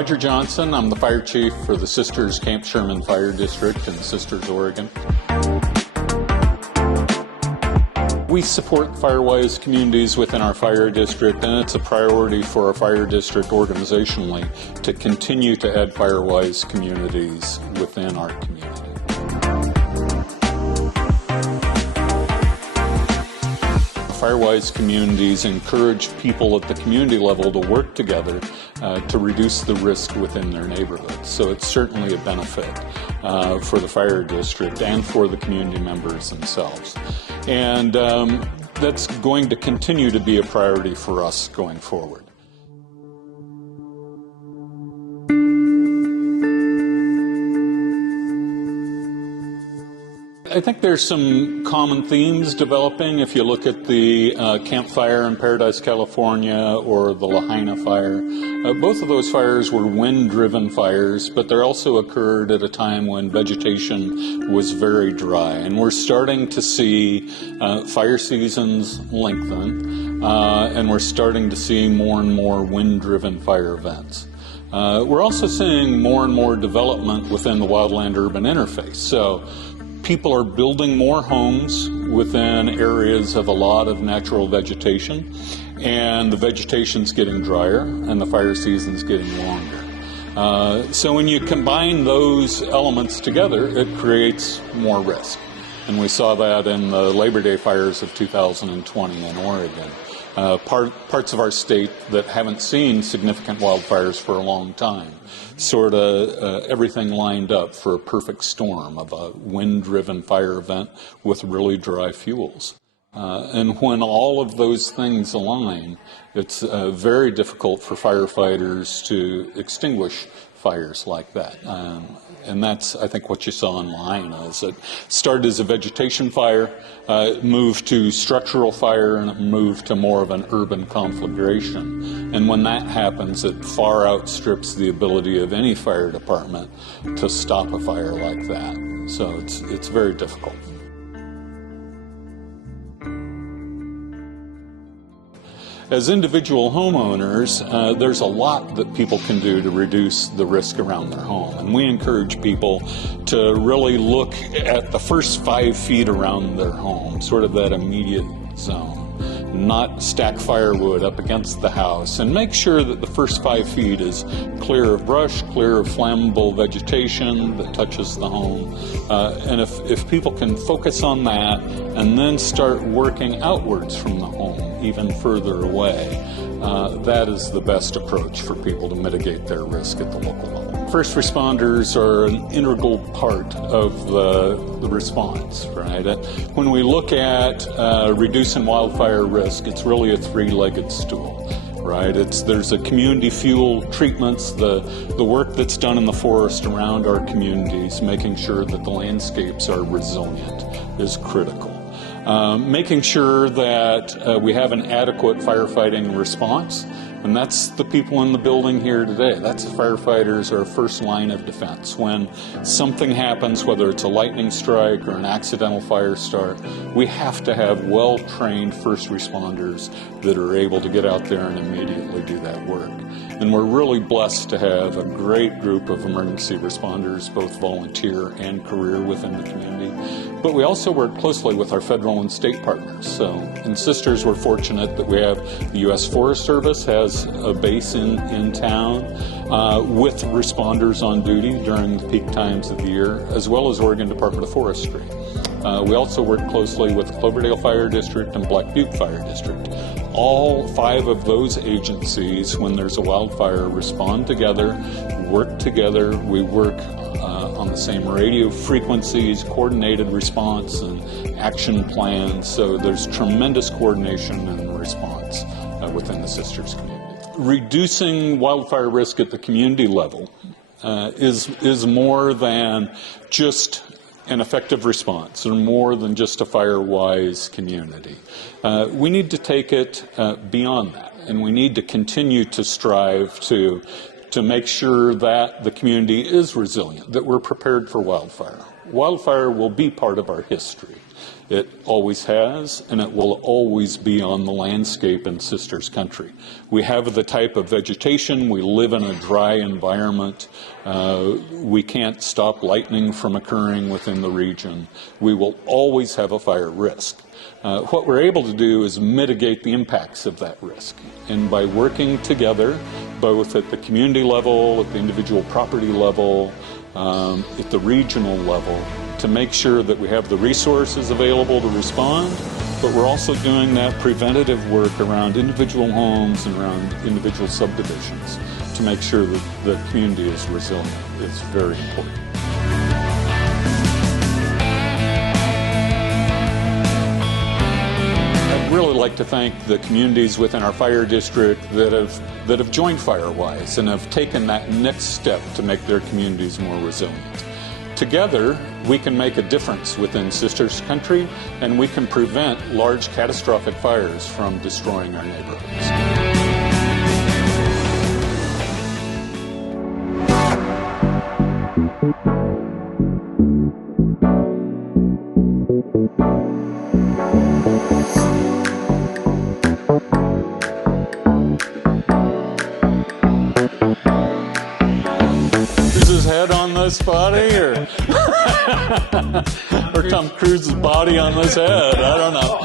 Roger Johnson. I'm the fire chief for the Sisters Camp Sherman Fire District in Sisters, Oregon. We support Firewise communities within our fire district, and it's a priority for our fire district organizationally to continue to add Firewise communities within our community. Firewise communities encourage people at the community level to work together to reduce the risk within their neighborhoods. So it's certainly a benefit for the fire district and for the community members themselves. And that's going to continue to be a priority for us going forward. I think there's some common themes developing if you look at the Camp Fire in Paradise, California, or the Lahaina Fire. Both of those fires were wind-driven fires, but they also occurred at a time when vegetation was very dry. And we're starting to see fire seasons lengthen, and we're starting to see more and more wind-driven fire events. We're also seeing more and more development within the wildland-urban interface. So people are building more homes within areas of a lot of natural vegetation, and the vegetation's getting drier and the fire season's getting longer. So when you combine those elements together, it creates more risk. And we saw that in the Labor Day fires of 2020 in Oregon. Parts of our state that haven't seen significant wildfires for a long time. Sort of everything lined up for a perfect storm of a wind-driven fire event with really dry fuels. And when all of those things align, it's very difficult for firefighters to extinguish fires like that. And that's, I think, what you saw in Lahaina. Is it started as a vegetation fire, moved to structural fire, and it moved to more of an urban conflagration. And when that happens, it far outstrips the ability of any fire department to stop a fire like that. So it's very difficult. As individual homeowners, there's a lot that people can do to reduce the risk around their home. And we encourage people to really look at the first 5 feet around their home, sort of that immediate zone. Not stack firewood up against the house, and make sure that the first 5 feet is clear of brush, clear of flammable vegetation that touches the home. And if people can focus on that and then start working outwards from the home, even further away, that is the best approach for people to mitigate their risk at the local level. First responders are an integral part of the response, right? When we look at reducing wildfire risk, it's really a three-legged stool, right? There's a community fuel treatments, the work that's done in the forest around our communities, making sure that the landscapes are resilient is critical. Making sure that we have an adequate firefighting response, and that's the people in the building here today. That's the firefighters, our first line of defense. When something happens, whether it's a lightning strike or an accidental fire start, we have to have well-trained first responders that are able to get out there and immediately do that work. And we're really blessed to have a great group of emergency responders, both volunteer and career within the community. But we also work closely with our federal and state partners. So in Sisters, we're fortunate that we have the U.S. Forest Service has a base in town with responders on duty during the peak times of the year, as well as Oregon Department of Forestry. We also work closely with Cloverdale Fire District and Black Butte Fire District. All 5 of those agencies, when there's a wildfire, respond together, work together. We work on the same radio frequencies, coordinated response, and action plans. So there's tremendous coordination and response within the Sisters community. Reducing wildfire risk at the community level is more than just an effective response, or more than just a Firewise community. We need to take it beyond that, and we need to continue to strive to make sure that the community is resilient, that we're prepared for wildfire. Wildfire will be part of our history. It always has, and it will always be on the landscape in Sisters Country. We have the type of vegetation, we live in a dry environment, we can't stop lightning from occurring within the region. We will always have a fire risk. What we're able to do is mitigate the impacts of that risk. And by working together, both at the community level, at the individual property level, at the regional level, to make sure that we have the resources available to respond, but we're also doing that preventative work around individual homes and around individual subdivisions to make sure that the community is resilient. It's very important. I'd really like to thank the communities within our fire district that have joined Firewise and have taken that next step to make their communities more resilient. Together, we can make a difference within Sisters Country, and we can prevent large catastrophic fires from destroying our neighborhoods. Head on this body, or or Tom Cruise's body on this head? I don't know.